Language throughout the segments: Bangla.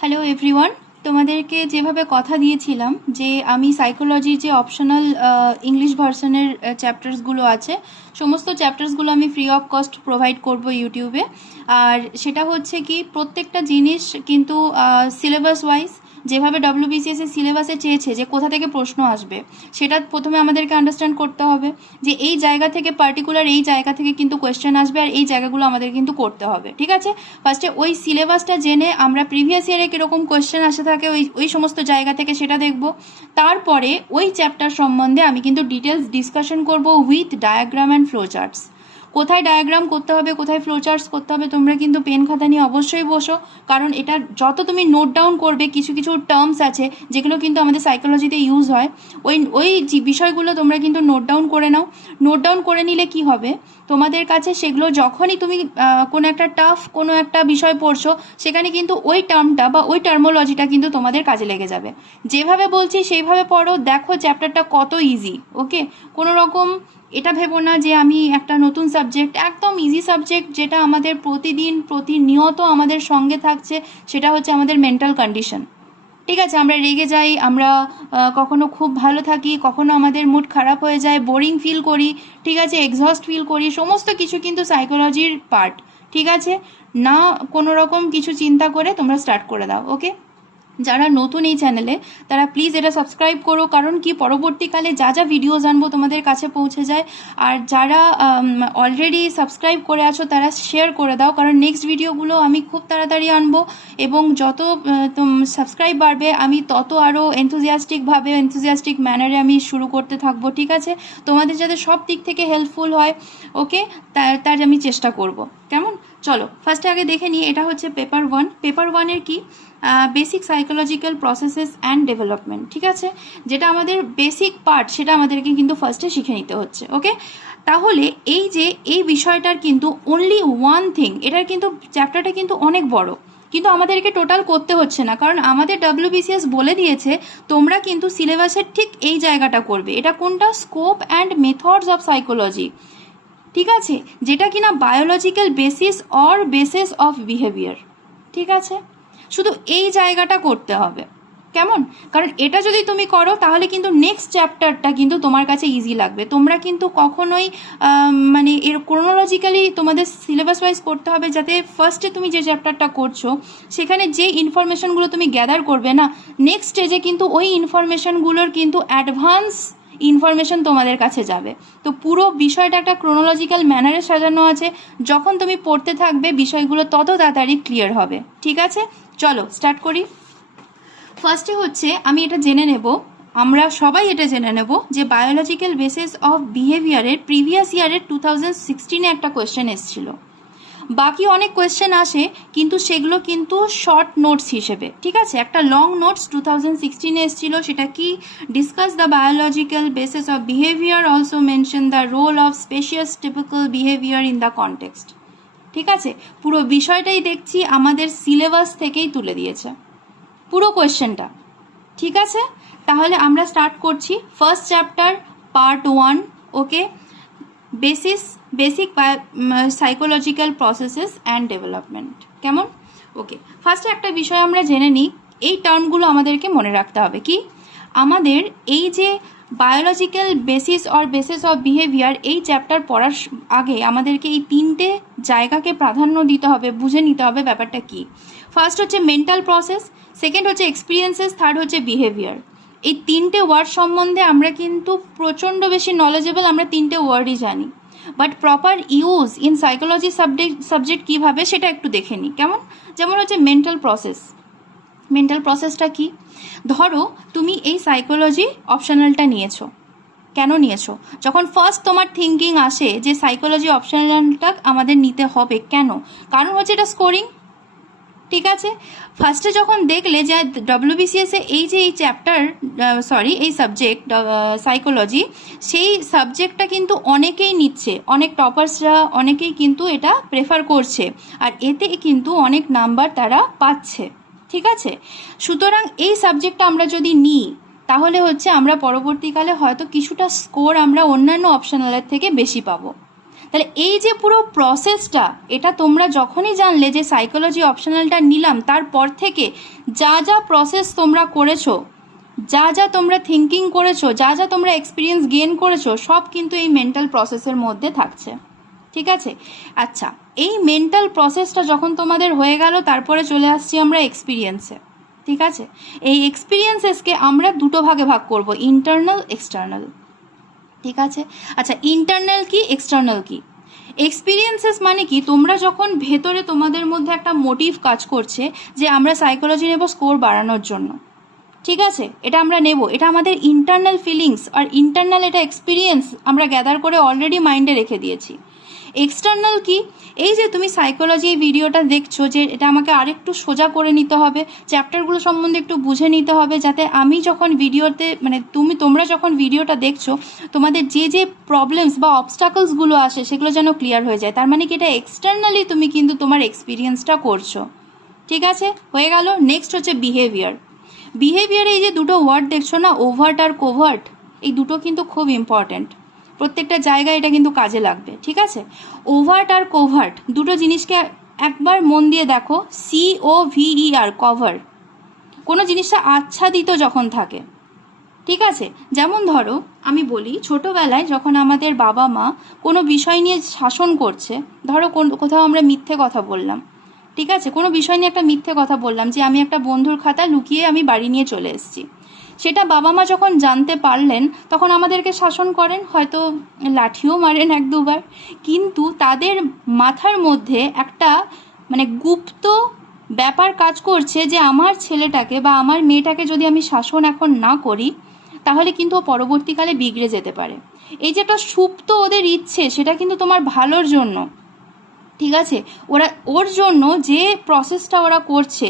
হ্যালো এভরিওয়ান, তোমাদেরকে যেভাবে কথা দিয়েছিলাম যে আমি সাইকোলজির যে অপশনাল ইংলিশ ভার্সনের চ্যাপ্টার্সগুলো আছে সমস্ত চ্যাপ্টার্সগুলো আমি ফ্রি অফ কস্ট প্রোভাইড করব ইউটিউবে। আর সেটা হচ্ছে কি প্রত্যেকটা জিনিস কিন্তু সিলেবাস ওয়াইজ যেভাবে WBCS এর সিলেবাসে চেয়েছে যে কোথা থেকে প্রশ্ন আসবে সেটা প্রথমে আমাদেরকে আন্ডারস্ট্যান্ড করতে হবে যে এই জায়গা থেকে পার্টিকুলার এই জায়গা থেকে কিন্তু কোয়েশ্চেন আসবে আর এই জায়গাগুলো আমাদের কিন্তু করতে হবে। ঠিক আছে, ফার্স্টে ওই সিলেবাসটা জেনে আমরা প্রিভিয়াস ইয়ারে কীরকম কোয়েশ্চেন আসে থাকে ওই সমস্ত জায়গা থেকে সেটা দেখব। তারপরে ওই চ্যাপ্টার সম্বন্ধে আমি কিন্তু ডিটেলস ডিসকাশন করব with diagram and flow charts. কোথায় ডায়াগ্রাম করতে হবে কোথায় ফ্লো চার্টস করতে হবে তোমরা কিন্তু পেন খাতা নিয়ে অবশ্যই বসো, কারণ এটা যত তুমি নোট ডাউন করবে কিছু কিছু টার্মস আছে যেগুলো কিন্তু আমাদের সাইকোলজিতে ইউজ হয়, ওই বিষয়গুলো তোমরা কিন্তু নোট ডাউন করে নাও। নোট ডাউন করে নিলে কি হবে, তোমাদের কাছে সেগুলো যখনই তুমি কোনো একটা টাফ কোনো একটা বিষয় পড়ছো সেখানে কিন্তু ওই টার্মটা বা ওই টার্মোলজিটা কিন্তু তোমাদের কাজে লেগে যাবে। যেভাবে বলছি সেইভাবে পড়ো, দেখো চ্যাপ্টারটা কত ইজি। ওকে, কোনো রকম এটা ভেবো না যে আমি একটা নতুন সাবজেক্ট, একদম ইজি সাবজেক্ট যেটা আমাদের প্রতিদিন প্রতিনিয়ত আমাদের সঙ্গে থাকছে সেটা হচ্ছে আমাদের মেন্টাল কন্ডিশন। ঠিক আছে, আমরা রেগে যাই, আমরা কখনো খুব ভালো থাকি, কখনো আমাদের মুড খারাপ হয়ে যায়, বোরিং ফিল করি, ঠিক আছে, এক্সহস্ট ফিল করি, সমস্ত কিছু কিন্তু সাইকোলজির পার্ট। ঠিক আছে, না কোনো রকম কিছু চিন্তা করে তোমরা স্টার্ট করে দাও। ওকে, যারা নতুন এই চ্যানেলে তারা প্লিজ এটা সাবস্ক্রাইব করো, কারণ কি পরবর্তীকালে যা যা ভিডিওস আনবো তোমাদের কাছে পৌঁছে যায়। আর যারা অলরেডি সাবস্ক্রাইব করে আছো তারা শেয়ার করে দাও, কারণ নেক্সট ভিডিওগুলো আমি খুব তাড়াতাড়ি আনবো এবং যত সাবস্ক্রাইব বাড়বে আমি তত আরও এনথুজিয়াস্টিক ম্যানারে আমি শুরু করতে থাকবো। ঠিক আছে, তোমাদের যাতে সব দিক থেকে হেল্পফুল হয়, ওকে, তার আমি চেষ্টা করব। কেমন, চলো ফার্স্টে আগে দেখে নিই। এটা হচ্ছে পেপার 1। পেপার 1-এর কি basic psychological processes and development. ঠিক আছে, যেটা আমাদের বেসিক পার্ট সেটা আমাদেরকে কিন্তু ফার্স্টে শিখে নিতে হচ্ছে। ওকে, তাহলে এই যে এই বিষয়টার কিন্তু অনলি ওয়ান থিং, এটার কিন্তু চ্যাপ্টারটা কিন্তু অনেক বড়, কিন্তু আমাদেরকে টোটাল করতে হচ্ছে না, কারণ আমাদের WBCS বলে দিয়েছে তোমরা কিন্তু সিলেবাসের ঠিক এই জায়গাটা করবে। এটা কোনটা, scope and methods of psychology. ঠিক আছে, যেটা কিনা biological basis or basis of behaviour. ঠিক আছে, শুধু এই জায়গাটা করতে হবে। কেমন, কারণ এটা যদি তুমি করো তাহলে কিন্তু নেক্সট চ্যাপ্টারটা কিন্তু তোমার কাছে ইজি লাগবে। তোমরা কিন্তু কখনোই মানে এর ক্রোনোলজিক্যালি তোমাদের সিলেবাস ওয়াইজ করতে হবে, যাতে ফার্স্টে তুমি যে চ্যাপ্টারটা করছো সেখানে যে ইনফরমেশনগুলো তুমি গ্যাদার করবে না, নেক্সট স্টেজে কিন্তু ওই ইনফরমেশনগুলোর কিন্তু অ্যাডভান্স ইনফরমেশন তোমাদের কাছে যাবে। তো পুরো বিষয়টা একটা ক্রোনোলজিক্যাল ম্যানারে সাজানো আছে, যখন তুমি পড়তে থাকবে বিষয়গুলো তত তাড়াতাড়ি ক্লিয়ার হবে। ঠিক আছে, চলো স্টার্ট করি। ফার্স্টে হচ্ছে আমি এটা জেনে নেব, আমরা সবাই এটা জেনে নেব যে বায়োলজিক্যাল বেসিস অফ বিহেভিয়ারের প্রিভিয়াস ইয়ারের 2016-এ একটা কোয়েশ্চেন এসেছিল। বাকি অনেক কোয়েশ্চেন আসে কিন্তু সেগুলো কিন্তু শর্ট নোটস হিসেবে। ঠিক আছে, একটা লং নোটস 2016-এ এসেছিল, সেটা কি, discuss the biological basis of behaviour, also mention the role of species typical behaviour in the context. ঠিক আছে, পুরো বিষয়টাই দেখছি আমাদের সিলেবাস থেকেই তুলে দিয়েছে পুরো কোয়েশ্চেনটা। ঠিক আছে, তাহলে আমরা স্টার্ট করছি first chapter part 1। Okay, basic psychological processes and development. কেমন, ওকে, ফার্স্টে একটা বিষয় আমরা জেনে নিই, এই টার্মগুলো আমাদেরকে মনে রাখতে হবে। কি, আমাদের এই যে biological basis or basis of behaviour এই চ্যাপ্টার পড়ার আগে আমাদেরকে এই তিনটে জায়গাকে প্রাধান্য দিতে হবে, বুঝে নিতে হবে ব্যাপারটা কি। ফার্স্ট হচ্ছে মেন্টাল প্রসেস, সেকেন্ড হচ্ছে এক্সপিরিয়েন্সেস, থার্ড হচ্ছে বিহেভিয়ার। এই তিনটে ওয়ার্ড সম্বন্ধে আমরা কিন্তু প্রচণ্ড বেশি নলেজেবল, আমরা তিনটে ওয়ার্ডই জানি, but proper use in psychology subject কীভাবে সেটা একটু দেখে নিই। কেমন, যেমন হচ্ছে মেন্টাল প্রসেস। মেন্টাল প্রসেসটা কি, ধরো তুমি এই সাইকোলজি অপশনালটা নিয়েছো, কেন নিয়েছো? যখন ফার্স্ট তোমার থিঙ্কিং আসে যে সাইকোলজি অপশনালটা আমাদের নিতে হবে, কেন? কারণ হচ্ছে এটা স্কোরিং। ঠিক আছে, ফার্স্টে যখন দেখলে যে WBCS-এ এই যে এই চ্যাপ্টার এই সাবজেক্ট সাইকোলজি, সেই সাবজেক্টটা কিন্তু অনেকেই নিচ্ছে, অনেক টপার্সরা অনেকেই কিন্তু এটা প্রেফার করছে, আর এতে কিন্তু অনেক নাম্বার তারা পাচ্ছে। ঠিক আছে, সুতরাং এই সাবজেক্টটা আমরা যদি নিই তাহলে হচ্ছে আমরা পরবর্তীকালে হয়তো কিছুটা স্কোর আমরা অন্যান্য অপশনালের থেকে বেশি পাবো। তাহলে এই যে পুরো প্রসেসটা, এটা তোমরা যখনই জানলে যে সাইকোলজি অপশনালটা নিলাম, তারপর থেকে যা যা প্রসেস তোমরা করেছো, যা যা তোমরা থিঙ্কিং করেছো, যা যা তোমরা এক্সপিরিয়েন্স গেইন করেছো, সব কিন্তু এই মেন্টাল প্রসেসের মধ্যে থাকছে। ঠিক আছে? আচ্ছা, এই মেন্টাল প্রসেসটা যখন তোমাদের হয়ে গেল, তারপরে চলে আসছি আমরা এক্সপিরিয়েন্সে। ঠিক আছে? এই এক্সপিরিয়েন্সেসকে আমরা দুটো ভাগে ভাগ করব, ইন্টারনাল, এক্সটার্নাল। ঠিক আছে? আচ্ছা, ইন্টারনাল কি, এক্সটার্নাল কি? এক্সপিরিয়েন্সেস মানে কি, তোমরা যখন ভেতরে তোমাদের মধ্যে একটা মোটিভ কাজ করছে যে আমরা সাইকোলজি নেব স্কোর বাড়ানোর জন্য। ঠিক আছে? এটা আমরা নেব, এটা আমাদের ইন্টারনাল ফিলিংস আর ইন্টারনাল এটা এক্সপিরিয়েন্স আমরা গ্যাদার করে অলরেডি মাইন্ডে রেখে দিয়েছি। এক্সটার্নাল কি, এই যে তুমি সাইকোলজি ভিডিওটা দেখছো, যে এটা আমাকে আরেকটু সোজা করে নিতে হবে, চ্যাপ্টারগুলো সম্বন্ধে একটু বুঝে নিতে হবে, যাতে আমি যখন ভিডিওতে মানে তোমরা যখন ভিডিওটা দেখছো, তোমাদের যে যে প্রবলেমস বা অবস্টাকলসগুলো আসে সেগুলো যেন ক্লিয়ার হয়ে যায়। তার মানে কি, এটা এক্সটার্নালি তুমি কিন্তু তোমার এক্সপিরিয়েন্সটা করছো। ঠিক আছে? হয়ে গেল। নেক্সট হচ্ছে বিহেভিয়ার। বিহেভিয়ারে এই যে দুটো ওয়ার্ড দেখছো না, ওভার্ট আর কোভার্ট, এই দুটো কিন্তু খুব ইম্পর্ট্যান্ট। প্রত্যেকটা জায়গায় এটা কিন্তু কাজে লাগবে। ঠিক আছে? ওভার্ট আর কোভার্ট দুটো জিনিসকে একবার মন দিয়ে দেখো। COVER, কভার, কোনো জিনিসটা আচ্ছাদিত যখন থাকে। ঠিক আছে? যেমন ধরো আমি বলি, ছোটবেলায় যখন আমাদের বাবা মা কোনো বিষয় নিয়ে শাসন করছে, ধরো কোথাও আমরা মিথ্যে কথা বললাম। ঠিক আছে? কোনো বিষয় নিয়ে একটা মিথ্যে কথা বললাম, যে আমি একটা বন্ধুর খাতা লুকিয়ে আমি বাড়ি নিয়ে চলে এসেছি। সেটা বাবা মা যখন জানতে পারলেন, তখন আমাদেরকে শাসন করেন, হয়তো লাঠিও মারেন এক দুবার, কিন্তু তাদের মাথার মধ্যে একটা মানে গুপ্ত ব্যাপার কাজ করছে যে আমার ছেলেটাকে বা আমার মেয়েটাকে যদি আমি শাসন এখন না করি, তাহলে কিন্তু ও পরবর্তীকালে বিগড়ে যেতে পারে। এই যে একটা সুপ্ত ওদের ইচ্ছে, সেটা কিন্তু তোমার ভালোর জন্য। ঠিক আছে? ওর জন্য যে প্রসেসটা ওরা করছে,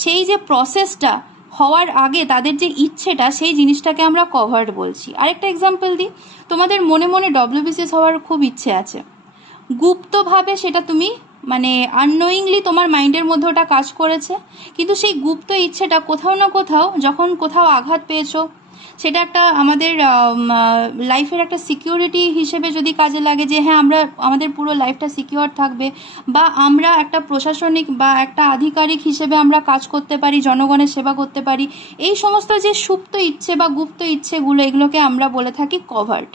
সেই যে প্রসেসটা হওয়ার আগে তাদের যে ইচ্ছেটা, সেই জিনিসটাকে আমরা কভার্ড বলছি। আরেকটা এক্সাম্পল দিই, তোমাদের মনে মনে WBCS হওয়ার খুব ইচ্ছে আছে, গুপ্তভাবে সেটা তুমি মানে আননোয়িংলি তোমার মাইন্ডের মধ্যে ওটা কাজ করেছে, কিন্তু সেই গুপ্ত ইচ্ছেটা কোথাও না কোথাও যখন কোথাও আঘাত পেয়েছো, সেটা একটা আমাদের লাইফের একটা সিকিউরিটি হিসেবে যদি কাজে লাগে, যে হ্যাঁ আমরা আমাদের পুরো লাইফটা সিকিউর থাকবে, বা আমরা একটা প্রশাসনিক বা একটা আধিকারিক হিসেবে আমরা কাজ করতে পারি, জনগণের সেবা করতে পারি, এই সমস্ত যে সুপ্ত ইচ্ছে বা গুপ্ত ইচ্ছেগুলো, এগুলোকে আমরা বলে থাকি কভার্ট।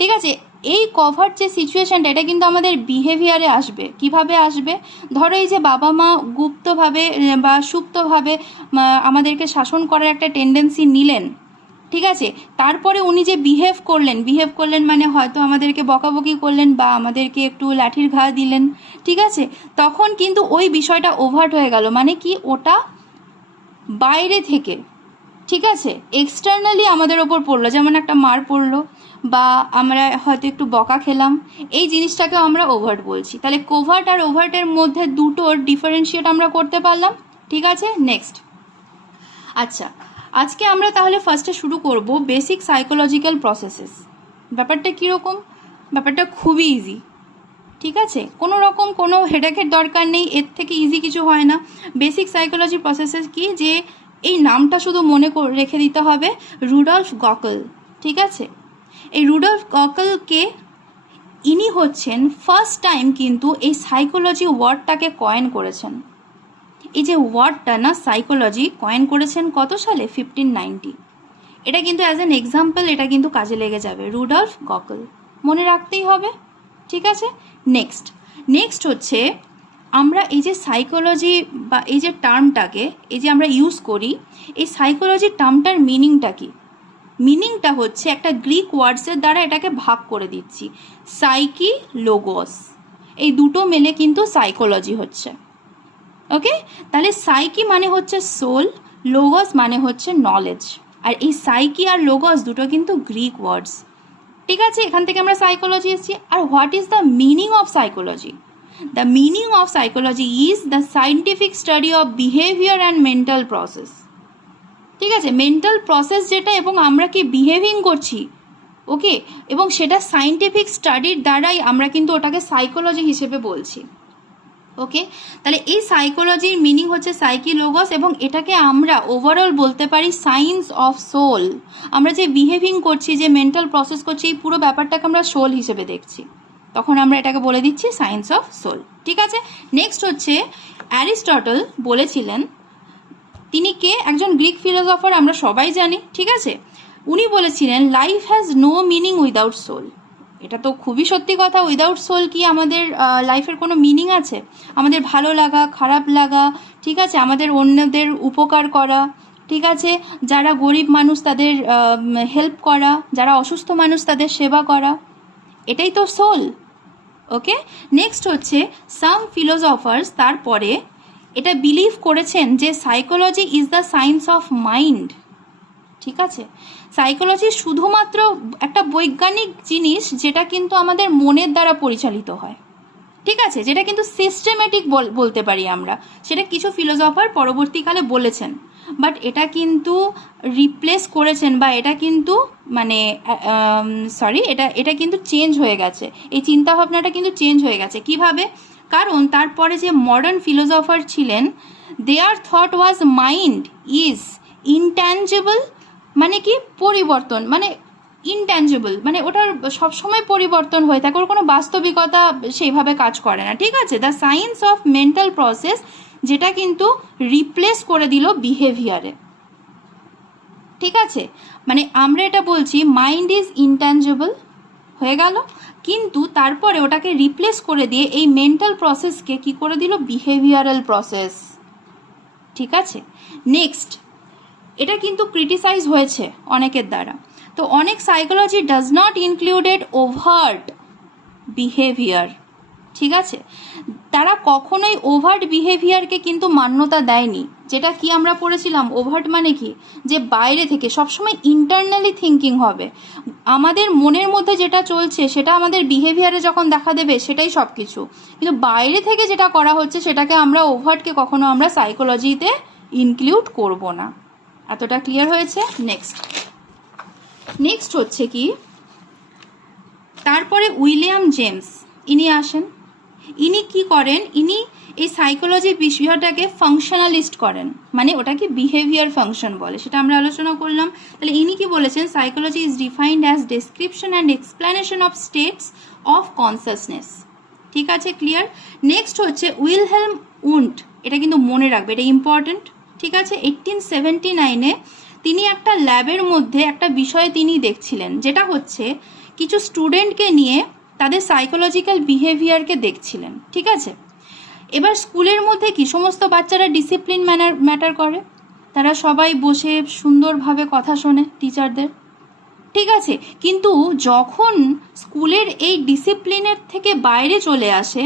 ঠিক আছে? এই কভার যে সিচুয়েশনটা, এটা কিন্তু আমাদের বিহেভিয়ারে আসবে। কিভাবে আসবে? ধরো এই যে বাবা মা গুপ্তভাবে বা সুপ্তভাবে আমাদেরকে শাসন করার একটা টেন্ডেন্সি নিলেন। ঠিক আছে? তারপরে উনি যে বিহেভ করলেন মানে হয়তো আমাদেরকে বকাবকি করলেন বা আমাদেরকে একটু লাঠির ঘা দিলেন। ঠিক আছে? তখন কিন্তু ওই বিষয়টা ওভার্ট হয়ে গেল, মানে কি, ওটা বাইরে থেকে, ঠিক আছে, এক্সটার্নালি আমাদের ওপর পড়লো, যেমন একটা মার পড়লো বা আমরা হয়তো একটু বকা খেলাম, এই জিনিসটাকে আমরা ওভার্ট বলছি। তাহলে কোভার্ট আর ওভার্টের মধ্যে দুটোর ডিফারেন্সিয়েট আমরা করতে পারলাম। ঠিক আছে? নেক্সট। আচ্ছা, আজকে আমরা তাহলে ফার্স্টে শুরু করব বেসিক সাইকোলজিক্যাল প্রসেসেস। ব্যাপারটা কীরকম? ব্যাপারটা খুবই ইজি। ঠিক আছে? কোনো রকম কোনো হেডেকের দরকার নেই, এর থেকে ইজি কিছু হয় না। বেসিক সাইকোলজি প্রসেসেস কি, যে এই নামটা শুধু মনে রেখে দিতে হবে, রুডলফ গকল। ঠিক আছে? এই রুডলফ গকলকে, ইনি হচ্ছেন ফার্স্ট টাইম কিন্তু এই সাইকোলজি ওয়ার্ডটাকে কয়েন করেছেন। এই যে ওয়ার্ডটা না, সাইকোলজি, কয়েন করেছেন কত সালে? 1590। এটা কিন্তু অ্যাজ অ্যান এক্সাম্পল এটা কিন্তু কাজে লেগে যাবে, রুডলফ গকল, মনে রাখতেই হবে। ঠিক আছে? নেক্সট হচ্ছে, আমরা এই যে সাইকোলজি বা এই যে টার্মটাকে এই যে আমরা ইউজ করি, এই সাইকোলজি টার্মটার মিনিংটা কি? মিনিংটা হচ্ছে একটা গ্রিক ওয়ার্ডসের দ্বারা এটাকে ভাগ করে দিচ্ছি, সাইকি, লোগোস, এই দুটো মিলে কিন্তু সাইকোলজি হচ্ছে। ওকে? তাহলে সাইকি মানে হচ্ছে সোল, লোগোস মানে হচ্ছে নলেজ। আর এই সাইকি আর লোগোস দুটো কিন্তু গ্রিক ওয়ার্ডস। ঠিক আছে? এখান থেকে আমরা সাইকোলজি এসেছি। আর what is the meaning of psychology? The meaning of psychology is the scientific study of behaviour and mental process. ঠিক আছে? মেন্টাল প্রসেস যেটা, এবং আমরা কি বিহেভিং করছি, ওকে, এবং সেটা সাইন্টিফিক স্টাডির দ্বারাই আমরা কিন্তু ওটাকে সাইকোলজি হিসেবে বলছি। ওকে? তাহলে এই সাইকোলজির মিনিং হচ্ছে সাইকি, লোগোস, এবং এটাকে আমরা ওভারঅল বলতে পারি সায়েন্স অফ সোল। আমরা যে বিহেভিং করছি, যে মেন্টাল প্রসেস করছি, এই পুরো ব্যাপারটাকে আমরা সোল হিসেবে দেখছি। তখন আমরা এটাকে বলে দিচ্ছি সায়েন্স অফ সোল। ঠিক আছে, নেক্সট হচ্ছে অ্যারিস্টটল বলেছিলেন, তিনি কে? একজন গ্রিক ফিলোসফার, আমরা সবাই জানি। ঠিক আছে, উনি বলেছিলেন life has no meaning without soul. এটা তো খুবই সত্যি কথা। উইদাউট সোল কি আমাদের লাইফের কোনো মিনিং আছে? আমাদের ভালো লাগা, খারাপ লাগা, ঠিক আছে, আমাদের অন্যদের উপকার করা, ঠিক আছে, যারা গরিব মানুষ তাদের হেল্প করা, যারা অসুস্থ মানুষ তাদের সেবা করা, এটাই তো সোল। ওকে, নেক্সট হচ্ছে সাম ফিলোসফার্স তারপরে এটা বিলিভ করেছেন যে psychology is the science of mind. ঠিক আছে, সাইকোলজি শুধুমাত্র একটা বৈজ্ঞানিক জিনিস যেটা কিন্তু আমাদের মনের দ্বারা পরিচালিত হয়। ঠিক আছে, যেটা কিন্তু সিস্টেমেটিক বলতে পারি আমরা, সেটা কিছু ফিলোসফার পরবর্তীকালে বলেছেন, বাট এটা কিন্তু রিপ্লেস করেছেন বা এটা কিন্তু মানে এটা কিন্তু চেঞ্জ হয়ে গেছে। এই চিন্তাভাবনাটা কিন্তু চেঞ্জ হয়ে গেছে। কিভাবে? কারণ তারপরে যে মডার্ন ফিলোসফার ছিলেন, their thought was mind is intangible, মানে কি পরিবর্তন, মানে ইনট্যাঞ্জেবল, মানে ওটার সবসময় পরিবর্তন হয়ে থাকে, ওর কোনো বাস্তবিকতা সেইভাবে কাজ করে না। ঠিক আছে, the science of mental process, যেটা কিন্তু রিপ্লেস করে দিল বিহেভিয়ারে। ঠিক আছে, মানে আমরা এটা বলছি মাইন্ড ইজ ইনট্যাঞ্জেবল হয়ে গেল, কিন্তু তারপরে ওটাকে রিপ্লেস করে দিয়ে এই মেন্টাল প্রসেসকে কি করে দিল? Behavioural process. ঠিক আছে, নেক্সট এটা কিন্তু ক্রিটিসাইজ হয়েছে অনেকের দ্বারা। তো অনেক psychology does not included overt behaviour. ঠিক আছে, তারা কখনোই ওভার্ট বিহেভিয়ারকে কিন্তু মান্যতা দেয়নি। যেটা কি আমরা পড়েছিলাম, ওভার্ট মানে কি? যে বাইরে থেকে, সবসময় ইন্টারনালি থিঙ্কিং হবে, আমাদের মনের মধ্যে যেটা চলছে সেটা আমাদের বিহেভিয়ারে যখন দেখা দেবে সেটাই সব কিছু, কিন্তু বাইরে থেকে যেটা করা হচ্ছে সেটাকে আমরা ওভার্টকে কখনো আমরা সাইকোলজিতে ইনক্লুড করব না। এতটা ক্লিয়ার হয়েছে? নেক্সট হচ্ছে কি, তারপরে উইলিয়াম জেমস ইনি আসেন। ইনি কি করেন? ইনি এই সাইকোলজি বিষয়টাকে ফাংশনালিস্ট করেন, মানে ওটাকে বিহেভিয়ার ফাংশন বলে, সেটা আমরা আলোচনা করলাম। তাহলে ইনি কি বলেছেন? Psychology is defined as description and explanation of states of consciousness. ঠিক আছে, ক্লিয়ার। নেক্সট হচ্ছে উইলহেলম উন্ট, এটা কিন্তু মনে রাখবে, এটা ইম্পর্টেন্ট। ঠিক আছে, 1879-এ তিনি একটা ল্যাবের মধ্যে একটা বিষয় তিনি দেখছিলেন, যেটা হচ্ছে কিছু স্টুডেন্টকে নিয়ে তাদের সাইকোলজিক্যাল বিহেভিয়ারকে দেখছিলেন। ঠিক আছে, এবার স্কুলের মধ্যে কি সমস্ত বাচ্চারা ডিসিপ্লিন ম্যাটার করে, তারা সবাই বসে সুন্দরভাবে কথা শোনে টিচারদের। ঠিক আছে, কিন্তু যখন স্কুলের এই ডিসিপ্লিনের থেকে বাইরে চলে আসে,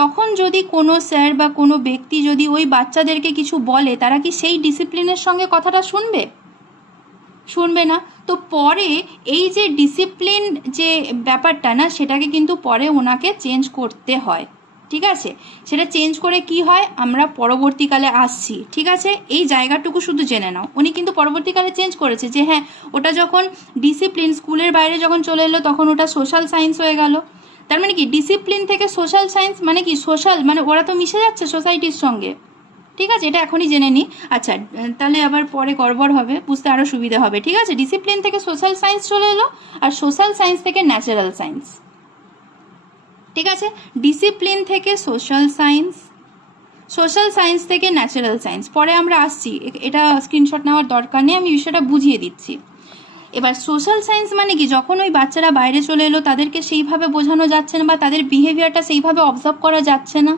তখন যদি কোনো স্যার বা কোনো ব্যক্তি যদি ওই বাচ্চাদেরকে কিছু বলে, তারা কি সেই ডিসিপ্লিনের সঙ্গে কথাটা শুনবে? শুনবে না। তো পরে এই যে ডিসিপ্লিন যে ব্যাপারটা না, সেটাকে কিন্তু পরে ওনাকে চেঞ্জ করতে হয়। ঠিক আছে, সেটা চেঞ্জ করে কি হয় আমরা পরবর্তীকালে আসছি। ঠিক আছে, এই জায়গাটুকু শুধু জেনে নাও, উনি কিন্তু পরবর্তীকালে চেঞ্জ করেছে যে হ্যাঁ, ওটা যখন ডিসিপ্লিন স্কুলের বাইরে যখন চলে এলো তখন ওটা সোশ্যাল সায়েন্স হয়ে গেল। তার মানে কি ডিসিপ্লিন থেকে সোশ্যাল সায়েন্স, মানে কি সোশ্যাল মানে ওরা তো মিশে যাচ্ছে সোসাইটির সঙ্গে। ঠিক আছে, এটা এখনই জেনে নিই। আচ্ছা, তাহলে আবার পরে গড়বড় হবে, বুঝতে আরও সুবিধা হবে। ঠিক আছে, ডিসিপ্লিন থেকে সোশ্যাল সায়েন্স চলে এলো, আর সোশ্যাল সায়েন্স থেকে ন্যাচারাল সায়েন্স। ঠিক আছে, ডিসিপ্লিন থেকে সোশ্যাল সায়েন্স, সোশ্যাল সায়েন্স থেকে ন্যাচারাল সায়েন্স, পরে আমরা আসছি, এটা স্ক্রিনশট নেওয়ার দরকার নেই, আমি বিষয়টা বুঝিয়ে দিচ্ছি। এবার সোশ্যাল সায়েন্স মানে কি, যখন ওই বাচ্চারা বাইরে চলে এলো তাদেরকে সেইভাবে বোঝানো যাচ্ছে না বা তাদের বিহেভিয়ারটা সেইভাবে অবজার্ভ করা যাচ্ছে না।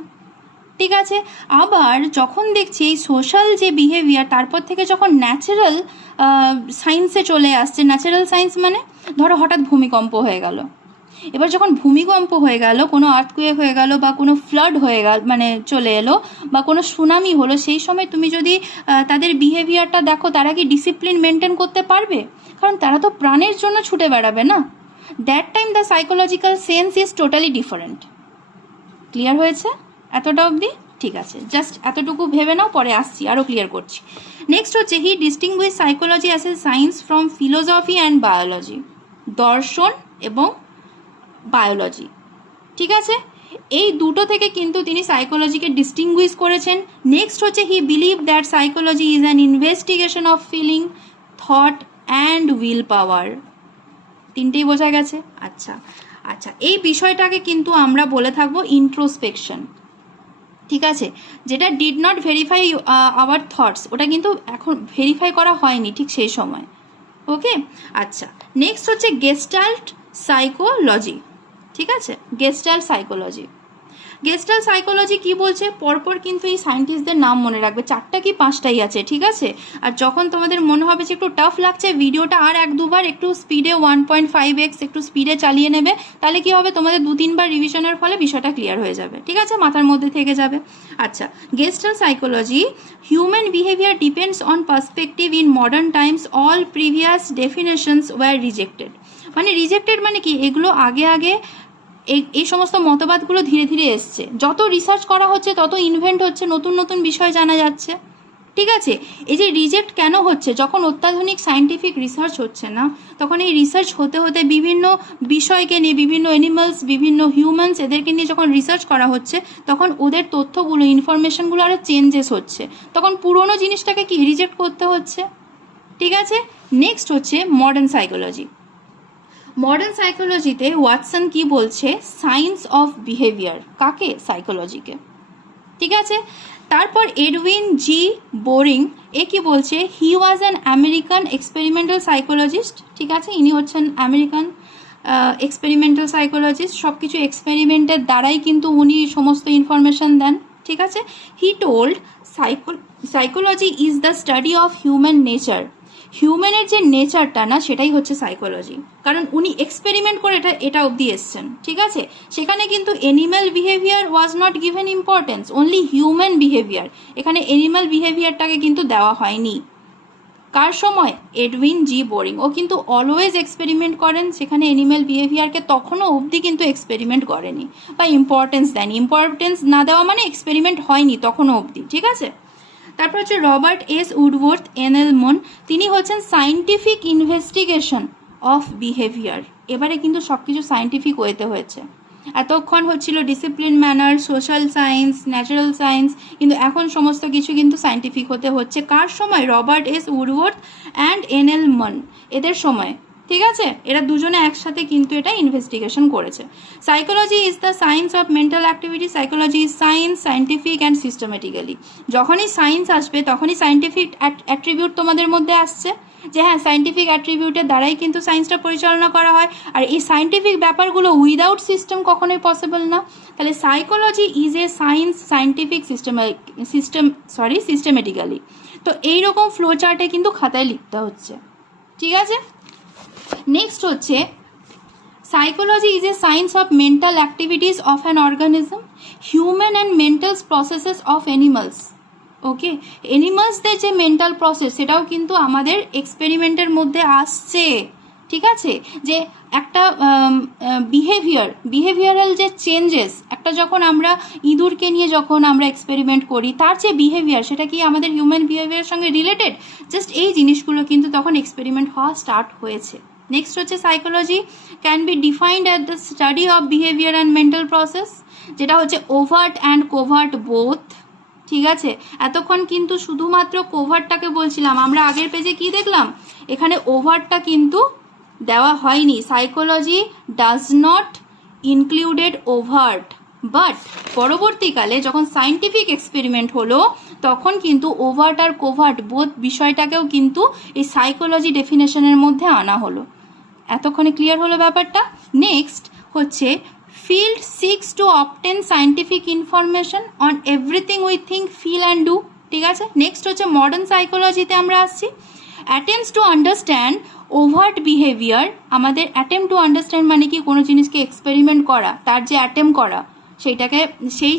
ঠিক আছে, আবার যখন দেখছি এই সোশ্যাল যে বিহেভিয়ার, তারপর থেকে যখন ন্যাচারাল সায়েন্সে চলে আসছে, ন্যাচারাল সায়েন্স মানে ধরো হঠাৎ ভূমিকম্প হয়ে গেল, এবার যখন ভূমিকম্প হয়ে গেল, কোনো আর্থকুয়েক হয়ে গেল বা কোনো ফ্লাড হয়ে গেল, মানে চলে এলো, বা কোনো সুনামি হলো, সেই সময় তুমি যদি তাদের বিহেভিয়ারটা দেখো, তারা কি ডিসিপ্লিন মেনটেন করতে পারবে? কারণ তারা তো প্রাণের জন্য ছুটে বেড়াবে না। That time the psychological sense is totally different. Clear হয়েছে এতটা অবধি? ঠিক আছে, জাস্ট এতটুকু ভেবে নাও, পরে আসছি আরও ক্লিয়ার করছি। নেক্সট হচ্ছে he distinguish psychology as a science from philosophy and biology, দর্শন এবং বায়োলজি। ঠিক আছে, এই দুটো থেকে কিন্তু তিনি সাইকোলজিকে ডিস্টিংগুইশ করেছেন। নেক্সট হচ্ছে he believe that psychology is an investigation of feeling, thought and will power. তিনটেই বোঝা গেছে? আচ্ছা, আচ্ছা, এই বিষয়টাকে কিন্তু আমরা বলে থাকবো ইন্ট্রোস্পেকশন, ঠিক আছে, যেটা did not verify hour thoughts, ওটা কিন্তু এখন ভেরিফাই করা হয়নি ঠিক সেই সময়। ওকে, আচ্ছা, নেক্সট হচ্ছে গেস্টাল্ট সাইকোলজি, ঠিক আছে, গেস্টাল্ট সাইকোলজি। গেস্টাল্ট সাইকোলজি কি বলছে, পরপর কিন্তু এই সায়েন্টিস্টদের নাম মনে রাখবে, 4টা কি 5টাই আছে, ঠিক আছে। আর যখন তোমাদের মনে হবে যে একটু টাফ লাগছে, ভিডিওটা আর 1-2বার একটু স্পিডে 1.5x একটু স্পিডে চালিয়ে নেবে, তাহলে কি হবে, তোমাদের 2-3বার রিভিশনের ফলে বিষয়টা ক্লিয়ার হয়ে যাবে, ঠিক আছে, মাথার মধ্যে থেকে যাবে। আচ্ছা, Gestalt psychology, human behaviour depends on perspective in modern times, all previous definitions were rejected. মানে রিজেক্টেড মানে কি, এগুলো আগে এই সমস্ত মতবাদগুলো ধীরে ধীরে এসছে, যত রিসার্চ করা হচ্ছে তত ইনভেন্ট হচ্ছে, নতুন নতুন বিষয় জানা যাচ্ছে, ঠিক আছে। এই যে রিজেক্ট কেন হচ্ছে, যখন অত্যাধুনিক সায়েন্টিফিক রিসার্চ হচ্ছে না, তখন এই রিসার্চ হতে হতে বিভিন্ন বিষয়কে নিয়ে, বিভিন্ন অ্যানিমালস, বিভিন্ন হিউম্যানস, এদেরকে নিয়ে যখন রিসার্চ করা হচ্ছে, তখন ওদের তথ্যগুলো, ইনফরমেশনগুলো আরও চেঞ্জেস হচ্ছে, তখন পুরোনো জিনিসটাকে কি রিজেক্ট করতে হচ্ছে, ঠিক আছে। নেক্সট হচ্ছে মডার্ন সাইকোলজি। মডার্ন সাইকোলজিতে ওয়াটসন কি বলছে, সায়েন্স অফ বিহেভিয়ার, কাকে, সাইকোলজিকে, ঠিক আছে। তারপর এডউইন জি বোরিং, এ কি বলছে, he was an American experimental psychologist, ঠিক আছে, ইনি হচ্ছেন আমেরিকান এক্সপেরিমেন্টাল সাইকোলজিস্ট, সব কিছু এক্সপেরিমেন্টের দ্বারাই কিন্তু উনি সমস্ত ইনফরমেশন দেন, ঠিক আছে। He told psychology is the study of human nature, হিউম্যানের যে নেচারটা না, সেটাই হচ্ছে সাইকোলজি, কারণ উনি এক্সপেরিমেন্ট করে এটা অবধি এসছেন, ঠিক আছে। সেখানে কিন্তু animal behaviour was not given importance, only human behaviour, এখানে অ্যানিম্যাল বিহেভিয়ারটাকে কিন্তু দেওয়া হয়নি। কার সময়, এডউইন জি বোরিং, ও কিন্তু অলওয়েজ এক্সপেরিমেন্ট করেন, সেখানে অ্যানিম্যাল বিহেভিয়ারকে তখনও অবধি কিন্তু এক্সপেরিমেন্ট করেনি বা ইম্পর্টেন্স দেয়নি, ইম্পর্টেন্স না দেওয়া মানে এক্সপেরিমেন্ট হয়নি তখনও অবধি, ঠিক আছে। তারপর হচ্ছে রবার্ট এস উডওয়ার্থ এনএলমন, তিনি হচ্ছেন সায়েন্টিফিক ইনভেস্টিগেশন অফ বিহেভিয়ার, এবারে কিন্তু সব কিছু সায়েন্টিফিক ওয়েতে হয়েছে, এতক্ষণ হচ্ছিল discipline manner, social science, natural science, কিন্তু এখন সমস্ত কিছু কিন্তু সায়েন্টিফিক হতে হচ্ছে, কার সময়, রবার্ট এস উডওয়ার্থ অ্যান্ড এনএলমন, এদের সময়, ঠিক আছে, এরা দুজনে একসাথে কিন্তু এটা ইনভেস্টিগেশন করেছে। Psychology is the science of mental activity, psychology is science, scientific and systematically. যখনই সায়েন্স আসবে তখনই সায়েন্টিফিক অ্যাট্রিবিউট তোমাদের মধ্যে আসছে, যে হ্যাঁ, সায়েন্টিফিক অ্যাট্রিবিউটের দ্বারাই কিন্তু সায়েন্সটা পরিচালনা করা হয়, আর এই সায়েন্টিফিক ব্যাপারগুলো উইদাউট সিস্টেম কখনোই পসিবল না। তাহলে psychology is a science, scientific systematically. তো এইরকম ফ্লো চার্টে কিন্তু খাতায় লিখতে হচ্ছে, ঠিক আছে। নেক্সট হচ্ছে psychology is a science of mental activities of an organism, human and mental processes of animals. Okay, অ্যানিমালসদের যে মেন্টাল প্রসেস, সেটাও কিন্তু আমাদের এক্সপেরিমেন্টের মধ্যে আসছে, ঠিক আছে। যে একটা বিহেভিয়ারাল যে চেঞ্জেস, একটা যখন আমরা ইঁদুরকে নিয়ে যখন আমরা এক্সপেরিমেন্ট করি, তার যে বিহেভিয়ার, সেটা কি আমাদের হিউম্যান বিহেভিয়ারের সঙ্গে রিলেটেড, জাস্ট এই জিনিসগুলো কিন্তু তখন এক্সপেরিমেন্ট হওয়া স্টার্ট হয়েছে। নেক্সট হচ্ছে psychology can be defined at the study of behaviour and mental process, যেটা হচ্ছে ওভার্ট অ্যান্ড কোভার্ট বোথ, ঠিক আছে। এতক্ষণ কিন্তু শুধুমাত্র কোভার্টটাকে বলছিলাম, আমরা আগের পেজে কি দেখলাম, এখানে ওভার্টটা কিন্তু দেওয়া হয়নি, psychology does not included overt, but পরবর্তীকালে যখন সায়েন্টিফিক এক্সপেরিমেন্ট হলো, তখন কিন্তু ওভার্ট আর কোভার্ট বোথ বিষয়টাকেও কিন্তু এই সাইকোলজি ডেফিনেশনের মধ্যে আনা হলো। এতক্ষণে ক্লিয়ার হলো ব্যাপারটা। নেক্সট হচ্ছে field seeks to obtain scientific information on everything we think, feel and do, ঠিক আছে। নেক্সট হচ্ছে মডার্ন সাইকোলজিতে আমরা আসছি, attempts to understand overt behavior, আমাদের attempt to understand মানে কি, কোনো জিনিসকে এক্সপেরিমেন্ট করা, তার যে অ্যাটেম্প করা, সেইটাকে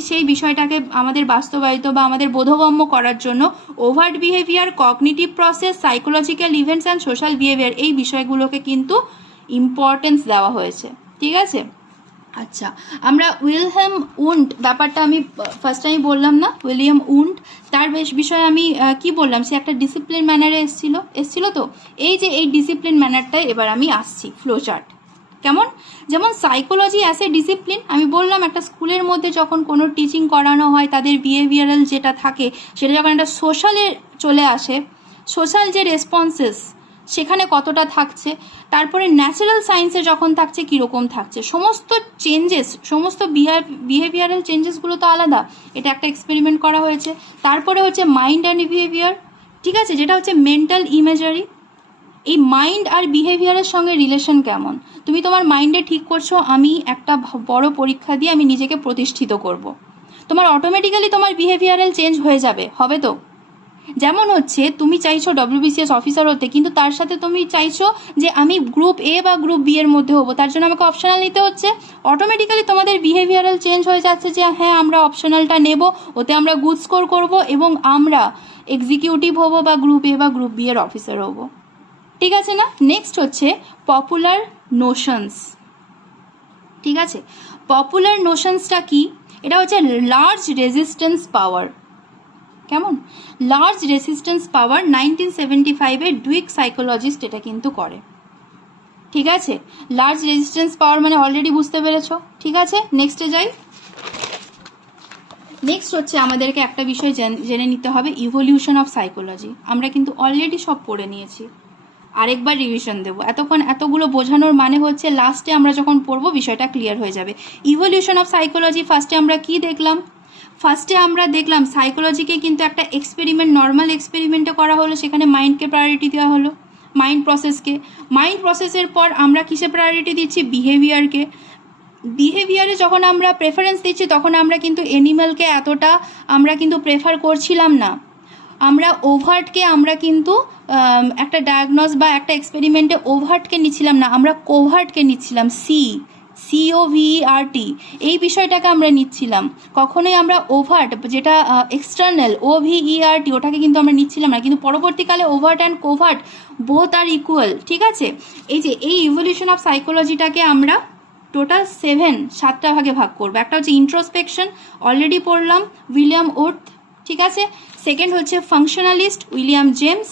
সেই বিষয়টাকে আমাদের বাস্তবায়িত বা আমাদের বোধগম্য করার জন্য overt behaviour, cognitive process, psychological events and social behaviour, এই বিষয়গুলোকে কিন্তু ইম্পর্টেন্স দেওয়া হয়েছে, ঠিক আছে। আচ্ছা, আমরা উইলহেম উন্ড ব্যাপারটা আমি ফার্স্ট টাইম বললাম না, উইলিয়াম উন্ড, তার বিষয়ে আমি কি বললাম, সে একটা ডিসিপ্লিন ম্যানারে এসছিল তো, এই যে এই ডিসিপ্লিন ম্যানারটাই এবার আমি আসছি, ফ্লো চার্ট কেমন, যেমন সাইকোলজি অ্যাজ এ ডিসিপ্লিন, আমি বললাম একটা স্কুলের মধ্যে যখন কোনো টিচিং করানো হয়, তাদের বিহেভিয়ারাল যেটা থাকে, সেটা যখন একটা সোশ্যালে চলে আসে, সোশ্যাল যে রেসপন্সেস, সেখানে কতটা থাকছে, তারপরে ন্যাচারাল সায়েন্সে যখন থাকছে কীরকম থাকছে, সমস্ত চেঞ্জেস, সমস্ত বিহেভিয়ারাল চেঞ্জেসগুলো তো আলাদা, এটা একটা এক্সপেরিমেন্ট করা হয়েছে। তারপরে হচ্ছে মাইন্ড অ্যান্ড বিহেভিয়ার, ঠিক আছে, যেটা হচ্ছে মেন্টাল ইমেজারি। এই মাইন্ড আর বিহেভিয়ারের সঙ্গে রিলেশন কেমন, তুমি তোমার মাইন্ডে ঠিক করছো আমি একটা বড় পরীক্ষা দিয়ে আমি নিজেকে প্রতিষ্ঠিত করব, তোমার অটোমেটিক্যালি তোমার বিহেভিয়ারাল চেঞ্জ হয়ে যাবে, হবে তো? যেমন হচ্ছে তুমি চাইছো WBCS অফিসার হতে, কিন্তু তার সাথে তুমি চাইছো যে আমি গ্রুপ এ বা গ্রুপ বি এর মধ্যে হবো, তার জন্য আমাকে অপশনাল নিতে হচ্ছে। অটোমেটিক্যালি তোমাদের বিহেভিয়ারাল চেঞ্জ হয়ে যাচ্ছে যে হ্যাঁ আমরা অপশনালটা নেব, ওতে আমরা গুড স্কোর করব এবং আমরা এক্সিকিউটিভ হবো বা গ্রুপ এ বা গ্রুপ বি এর অফিসার হবো, ঠিক আছে না? নেক্সট হচ্ছে পপুলার নোশনস, ঠিক আছে। পপুলার নোশনসটা কি? এটা হচ্ছে লার্জ রেজিস্ট্যান্স পাওয়ার, কেমন? লার্জ রেজিস্ট্যান্স পাওয়ার 1975-এ ডুইক সাইকোলজিস্ট এটা কিন্তু করে, ঠিক আছে। লার্জ রেজিস্ট্যান্স পাওয়ার মানে অলরেডি বুঝতে পেরেছো, ঠিক আছে। নেক্সটে যাই। নেক্সট হচ্ছে আমাদেরকে একটা বিষয় জেনে নিতে হবে, ইভলিউশন অফ সাইকোলজি। আমরা কিন্তু অলরেডি সব পড়ে নিয়েছি, আরেকবার রিভিশন দেবো। এতক্ষণ এতগুলো বোঝানোর মানে হচ্ছে লাস্টে আমরা যখন পড়বো বিষয়টা ক্লিয়ার হয়ে যাবে। ইভলিউশন অফ সাইকোলজি ফার্স্টে আমরা কি দেখলাম? ফার্স্টে আমরা দেখলাম সাইকোলজিকে কিন্তু একটা এক্সপেরিমেন্ট, নর্মাল এক্সপেরিমেন্টে করা হলো, সেখানে মাইন্ডকে প্রায়োরিটি দেওয়া হলো, মাইন্ড প্রসেসকে। মাইন্ড প্রসেসের পর আমরা কিসে প্রায়োরিটি দিচ্ছি? বিহেভিয়ারকে। বিহেভিয়ারে যখন আমরা প্রেফারেন্স দিচ্ছি তখন আমরা কিন্তু অ্যানিম্যালকে এতটা আমরা কিন্তু প্রেফার করছিলাম না, আমরা ওভার্টকে আমরা কিন্তু একটা ডায়াগনোস বা একটা এক্সপেরিমেন্টে ওভার্টকে নিচ্ছিলাম না, আমরা কোভার্টকে নিচ্ছিলাম, COVERT, এই বিষয়টাকে আমরা নিচ্ছিলাম। কখনোই আমরা ওভার্ট যেটা এক্সটার্নাল OVERT ওটাকে কিন্তু আমরা নিচ্ছিলাম না, কিন্তু পরবর্তীকালে overt and covert both are equal, ঠিক আছে। এই যে এই ইভলিউশন অফ সাইকোলজিটাকে আমরা টোটাল 7টা ভাগে ভাগ করবো। একটা হচ্ছে ইন্ট্রোস্পেকশন, অলরেডি পড়লাম, উইলিয়াম ওর্থ, ঠিক আছে। সেকেন্ড হচ্ছে ফাংশনালিস্ট, উইলিয়াম জেমস,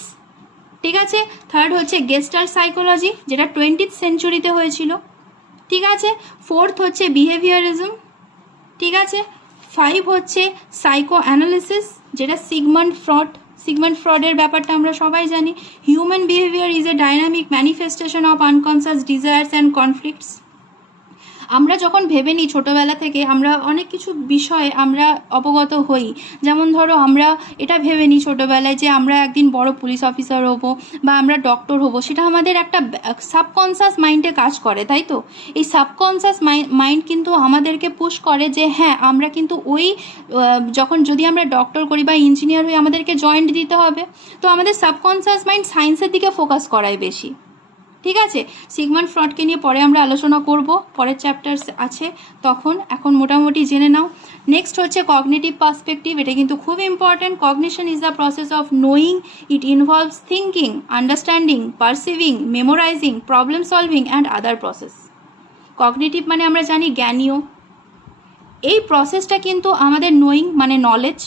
ঠিক আছে। থার্ড হচ্ছে গেস্টাল্ট সাইকোলজি, যেটা 20th সেঞ্চুরিতে হয়েছিল, ঠিক আছে। ফোর্থ হচ্ছে বিহেভিয়ারিজম, ঠিক আছে। 5 হচ্ছে সাইকো অ্যানালিসিস, যেটা সিগমন্ড ফ্রডের ব্যাপারটা আমরা সবাই জানি। Human behaviour is a dynamic manifestation of unconscious desires and conflicts. আমরা যখন ভেবে নিই ছোটোবেলা থেকে আমরা অনেক কিছু বিষয়ে আমরা অবগত হই, যেমন ধরো আমরা এটা ভেবে নিই ছোটোবেলায় যে আমরা একদিন বড় পুলিশ অফিসার হব বা আমরা ডক্টর হব, সেটা আমাদের একটা সাবকনসিয়াস মাইন্ডে কাজ করে, তাই তো? এই সাবকনসিয়াস মাইন্ড কিন্তু আমাদেরকে পুশ করে যে হ্যাঁ আমরা কিন্তু ওই যখন যদি আমরা ডক্টর করি বা ইঞ্জিনিয়ার হই আমাদেরকে জয়েন্ট দিতে হবে, তো আমাদের সাবকনসিয়াস মাইন্ড সায়েন্সের দিকে ফোকাস করায় বেশি, ঠিক আছে। সিগমন্ড ফ্রডকে নিয়ে পরে আমরা আলোচনা করব, পরের চ্যাপ্টার আছে তখন, এখন মোটামুটি জেনে নাও। নেক্সট হচ্ছে কগনিটিভ পার্সপেক্টিভ, এটা কিন্তু খুব important. Cognition is the process of knowing, it involves thinking, understanding, perceiving, memorizing, problem solving and other process. Cognitive মানে আমরা জানি জ্ঞানীয়, এই প্রসেসটা কিন্তু আমাদের নোয়িং মানে নলেজ,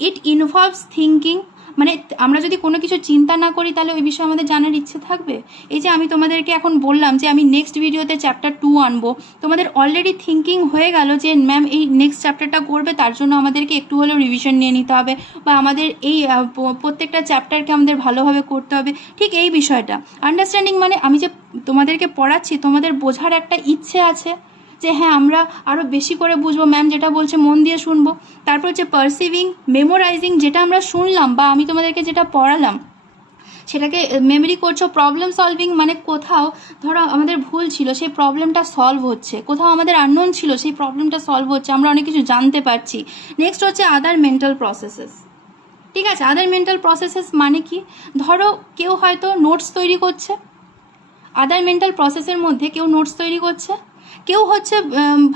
ইট ইনভলভস থিঙ্কিং মানে আমরা যদি কোনো কিছু চিন্তা না করি তাহলে ওই বিষয়ে আমাদের জানার ইচ্ছে থাকবে। এই যে আমি তোমাদেরকে এখন বললাম যে আমি নেক্সট ভিডিওতে চ্যাপ্টার 2 আনবো, তোমাদের অলরেডি থিঙ্কিং হয়ে গেল যে ম্যাম এই নেক্সট চ্যাপ্টারটা করবে, তার জন্য আমাদেরকে একটু হলেও রিভিশন নিয়ে নিতে হবে বা আমাদের এই প্রত্যেকটা চ্যাপ্টারকে আমাদের ভালোভাবে করতে হবে, ঠিক এই বিষয়টা। আন্ডারস্ট্যান্ডিং মানে আমি যে তোমাদেরকে পড়াচ্ছি তোমাদের বোঝার একটা ইচ্ছে আছে যে হ্যাঁ আমরা আরও বেশি করে বুঝবো, ম্যাম যেটা বলছে মন দিয়ে শুনবো। তারপর হচ্ছে পারসিভিং, মেমোরাইজিং, যেটা আমরা শুনলাম বা আমি তোমাদেরকে যেটা পড়ালাম সেটাকে মেমরি করছো। প্রবলেম সলভিং মানে কোথাও ধরো আমাদের ভুল ছিল সেই প্রবলেমটা সলভ হচ্ছে, কোথাও আমাদের আননোন ছিল সেই প্রবলেমটা সলভ হচ্ছে, আমরা অনেক কিছু জানতে পারছি। নেক্সট হচ্ছে আদার মেন্টাল প্রসেসেস, ঠিক আছে। আদার মেন্টাল প্রসেসেস মানে কি? ধরো কেউ হয়তো নোটস তৈরি করছে, আদার মেন্টাল প্রসেসের মধ্যে কেউ নোটস তৈরি করছে, কেউ হচ্ছে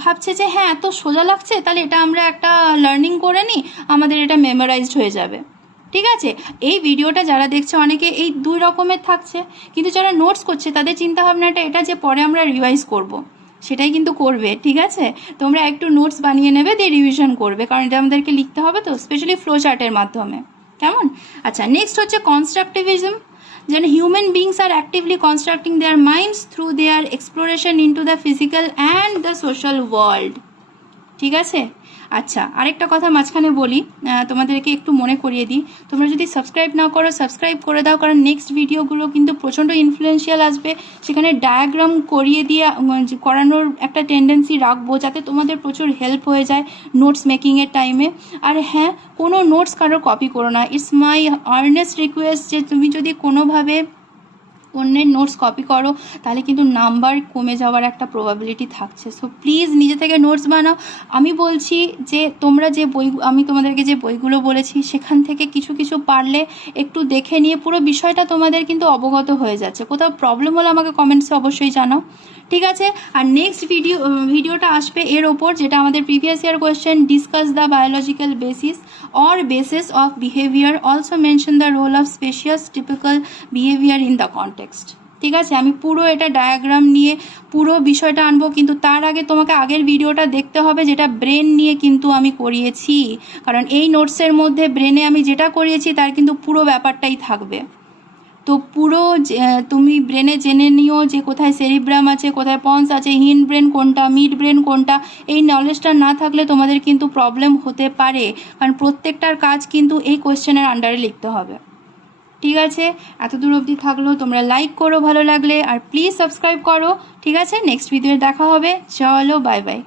ভাবছে যে হ্যাঁ এত সোজা লাগছে তাহলে এটা আমরা একটা লার্নিং করে নিই, আমাদের এটা মেমোরাইজড হয়ে যাবে, ঠিক আছে। এই ভিডিওটা যারা দেখছে অনেকে এই 2 রকমের থাকছে, কিন্তু যারা নোটস করছে তাদের চিন্তাভাবনাটা এটা যে পরে আমরা রিভাইজ করব, সেটাই কিন্তু করবে, ঠিক আছে। তোমরা একটু নোটস বানিয়ে নেবে দিয়ে রিভিশন করবে, কারণ এটা আমাদেরকে লিখতে হবে তো, স্পেশালি ফ্লো চার্টের মাধ্যমে, কেমন? আচ্ছা, নেক্সট হচ্ছে কনস্ট্রাকটিভিজম, যেন human beings are actively constructing their minds through their exploration into the physical and the social world, ঠিক আছে। আচ্ছা, আরেকটা কথা মাঝখানে বলি, তোমাদেরকে একটু মনে করিয়ে দিই, তোমরা যদি সাবস্ক্রাইব না করো সাবস্ক্রাইব করে দাও, কারণ নেক্সট ভিডিওগুলো কিন্তু প্রচণ্ড ইনফ্লুয়েন্সিয়াল আসবে। সেখানে ডায়াগ্রাম করিয়ে দিয়ে করানোর একটা টেন্ডেন্সি রাখবো, যাতে তোমাদের প্রচুর হেল্প হয়ে যায় নোটস মেকিংয়ের টাইমে। আর হ্যাঁ, কোনো নোটস কারোর কপি করো না। ইটস মাই আর্নেস্ট রিকোয়েস্ট যে তুমি যদি কোনোভাবে অন্যের নোটস কপি করো তাহলে কিন্তু নাম্বার কমে যাওয়ার একটা প্রবাবিলিটি থাকছে। সো প্লিজ নিজে থেকে নোটস বানাও। আমি বলছি যে তোমরা যে বই, আমি তোমাদেরকে যে বইগুলো বলেছি সেখান থেকে কিছু কিছু পারলে একটু দেখে নিয়ে পুরো বিষয়টা তোমাদের কিন্তু অবগত হয়ে যাচ্ছে। কোথাও প্রবলেম হলে আমাকে কমেন্টসে অবশ্যই জানাও, ঠিক আছে? আর নেক্সট ভিডিওটা আসবে এর ওপর, যেটা আমাদের previous year question, discuss the biological basis or basis of behavior, also mention the role of species typical behavior in the context। ঠিক আছে, আমি পুরো এটা ডায়াগ্রাম নিয়ে পুরো বিষয়টা আনবো, কিন্তু তার আগে তোমাকে আগের ভিডিওটা দেখতে হবে যেটা ব্রেন নিয়ে কিন্তু আমি করিয়েছি, কারণ এই নোটসের মধ্যে ব্রেনে আমি যেটা করিয়েছি তার কিন্তু পুরো ব্যাপারটাই থাকবে। তো পুরো তুমি ব্রেনে জেনে নিও যে কোথায় সেরিব্রাম আছে, কোথায় পন্স আছে, হিন্ড ব্রেন কোনটা, মিড ব্রেন কোনটা। এই নলেজটা না থাকলে তোমাদের কিন্তু প্রবলেম হতে পারে, কারণ প্রত্যেকটার কাজ কিন্তু এই কোয়েশ্চেনের আন্ডারে লিখতে হবে। ঠিক আছে, এত দূর অবধি থাকলো, তোমরা লাইক করো ভালো লাগলে, আর প্লিজ সাবস্ক্রাইব করো। ঠিক আছে, নেক্সট ভিডিওতে দেখা হবে, চলো বাই বাই।